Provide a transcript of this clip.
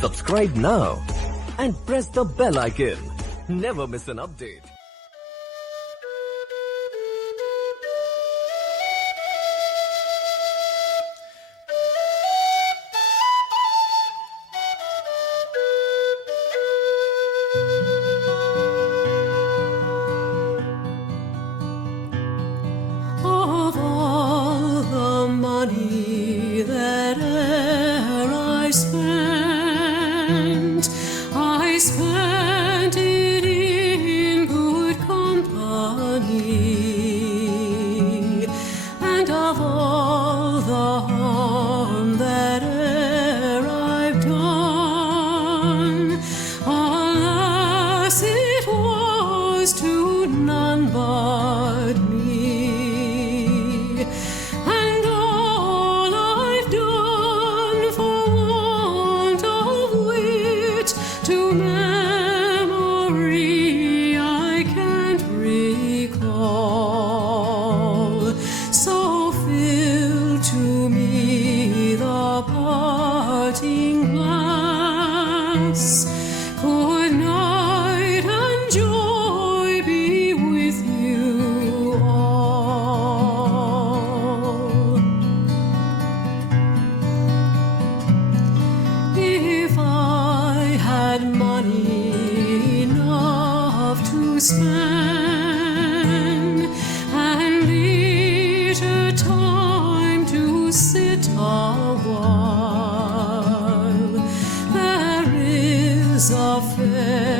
Subscribe now and press the bell icon. Never miss an update. Of all the money that e'er I spent it in good company, and of all the harm that e'er I've done, alas, it was to none but me. And all I've done for want of wit to memory I can't recall. So fill to me the parting glass. Good night and joy be with you all. If I had money enough to spend and leisure time to sit a while, there is a fair